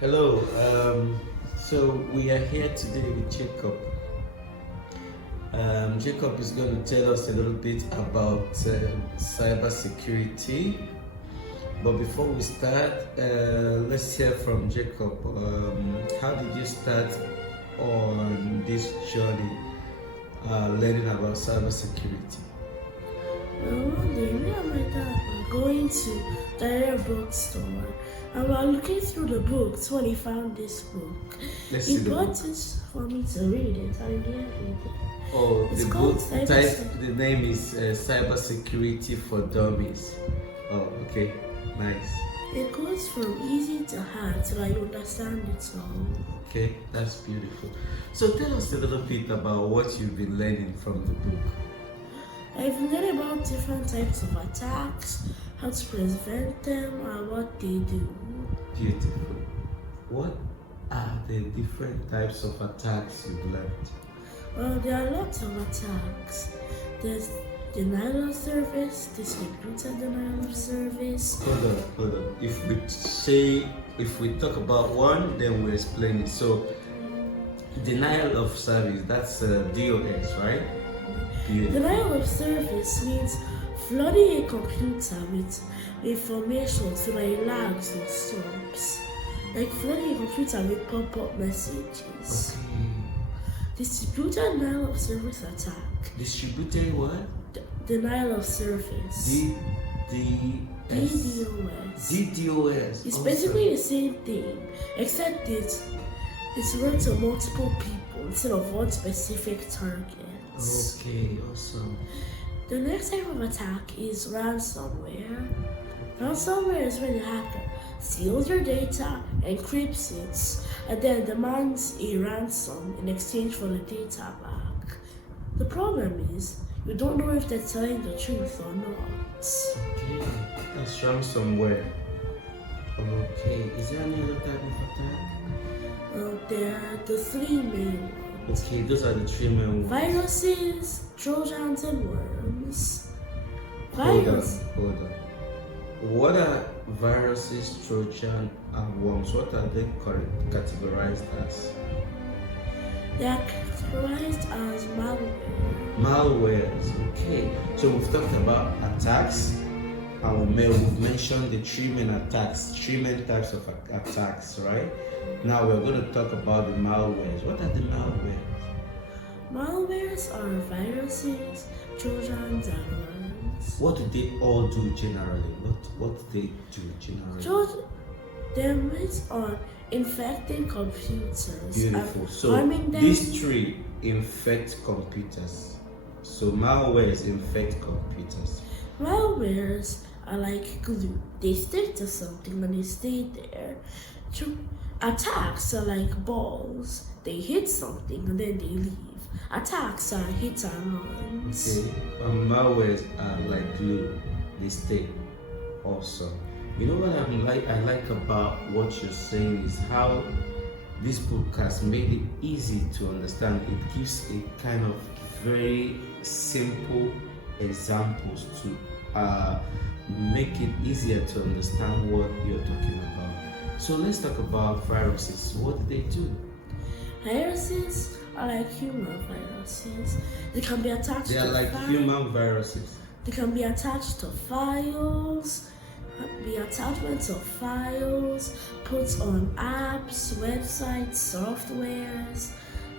Hello. So we are here today with Jacob. Jacob is going to tell us a little bit about cybersecurity. But before we start, let's hear from Jacob. How did you start on this journey learning about cybersecurity? One day, me and my dad were going to the bookstore and we were looking through the books when he found this book. Let's He see the brought book. it for me to read it. I didn't read it. Oh, It's the called book CyberSecurity. the name is Cybersecurity for Dummies. Oh, okay, nice. It goes from easy to hard till I understand it all. Okay, that's beautiful. So tell us a little bit about what you've been learning from the book. I've learned about different types of attacks, how to prevent them, and what they do. Beautiful. What are the different types of attacks you've learned? Well, there are lots of attacks. There's denial of service, distributed denial of service. Hold on. If we talk about one, then we explain it. So, denial of service, that's DOS, right? Beautiful. Denial of service means flooding a computer with information so that it lags or stops. Like flooding a computer with pop-up messages. Okay. Distributed denial of service attack. Distributed what? Denial of service. DDoS. DDoS. It's Awesome. basically the same thing, except it's run to multiple people instead of one specific target. Okay, awesome. The next type of attack is ransomware. Ransomware is when a hacker steals your data, encrypts it, and then demands a ransom in exchange for the data back. The problem is, you don't know if they're telling the truth or not. Okay, that's ransomware. Okay, is there any other type of attack? There are the three main ones. Okay, those are the three main ones. Viruses, Trojans, and worms. Hold Virus. on. What are viruses, Trojan, and worms? What are they categorized as? They are categorized as malware. Malwares. Okay, so we've talked about attacks, and we've mentioned the three main attacks, three main types of attacks, right? Now we're going to talk about the malwares. What are the malwares? Malwares are viruses, Trojans, and worms. What do they all do generally? What do they do generally? They're based on infecting computers Beautiful. and So harming them. these three infect computers. So malwares infect computers. Malwares are like glue. They stick to something and they stay there. Attacks are like balls. They hit something and then they leave. Attacks are hit and runs. Okay. Malwares are like glue. They stay. Awesome. You know what I like about what you're saying is how this book has made it easy to understand. It gives a kind of very simple examples to make it easier to understand what you're talking about. So let's talk about viruses. What do they do? Viruses are like human viruses. They can be attached They to are like human viruses. They can be attached to files, be attachments of files, put on apps, websites, softwares,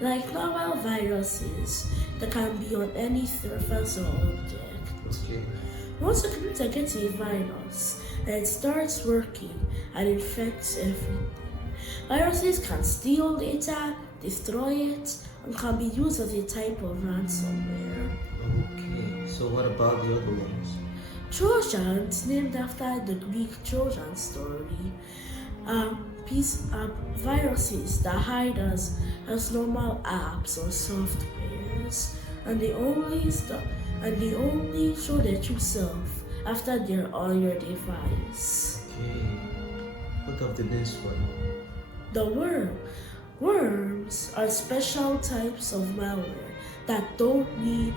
like normal viruses that can be on any surface or object. Okay. Once a computer gets a virus and it starts working and infects everything, viruses can steal data, destroy it, and can be used as a type of ransomware. Okay. So what about the other ones? Trojans, named after the Greek Trojan story, viruses that hide as normal apps or softwares, and they only show their true self after they're on your device. Okay. What of the next one? The worms are special types of malware that don't need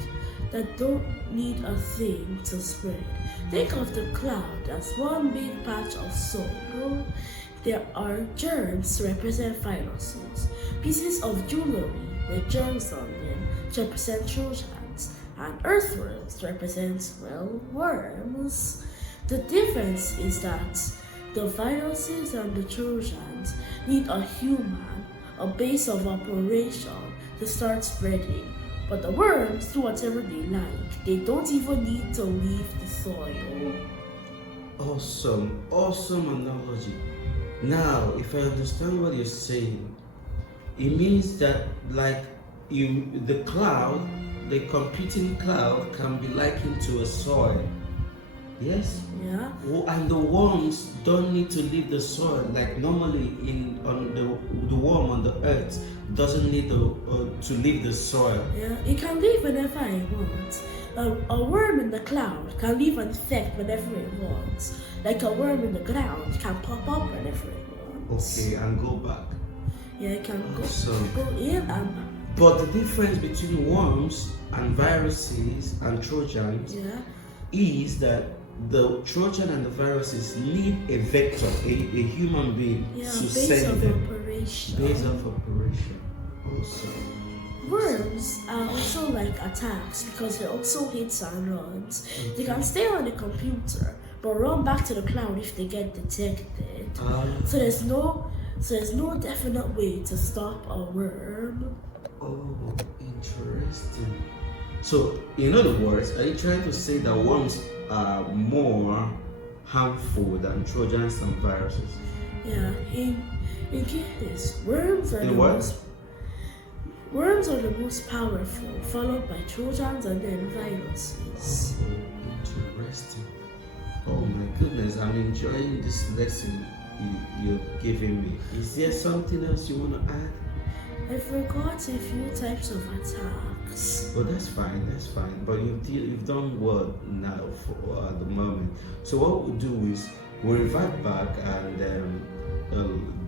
a thing to spread. Think of the cloud as one big patch of sorrow. There are germs to represent viruses, pieces of jewelry with germs on them to represent Trojans, and earthworms to represent, well, worms. The difference is that the viruses and the Trojans need a human, a base of operation to start spreading. But the worms do whatever they like. They don't even need to leave the soil. Awesome analogy. Now, if I understand what you're saying, it means that the cloud, the computing cloud can be likened to a soil. Yes? Yeah. And the worms don't need to leave the soil. Like normally the worm on the earth doesn't need to leave the soil. Yeah, it can leave whenever it wants. A worm in the cloud can leave and infect whenever it wants. Like a worm in the ground can pop up whenever it wants. Okay, and go back. Yeah, it can Awesome. go in and out. But the difference between worms and viruses and Trojans is that the Trojan and the viruses need a vector, a human being to base send of them. operation. Base of operation. Awesome. Worms are also like attacks because they also hits and runs. They can stay on the computer but run back to the cloud if they get detected. So there's no definite way to stop a worm. Oh, interesting. So, in other words, are you trying to say that worms are more harmful than Trojans and viruses? Yeah, in case worms are the most powerful, followed by Trojans and then viruses. Oh, interesting. Oh my goodness, I'm enjoying this lesson you're giving me. Is there something else you want to add? I forgot a few types of attacks. Well, that's fine. But you've done well now for the moment. So what we'll do is we'll revert back and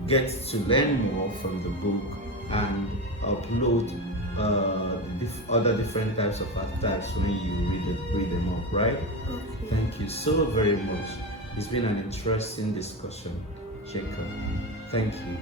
get to learn more from the book and upload other different types of attacks when you read them up, right? Okay. Thank you so very much. It's been an interesting discussion, Jacob. Thank you.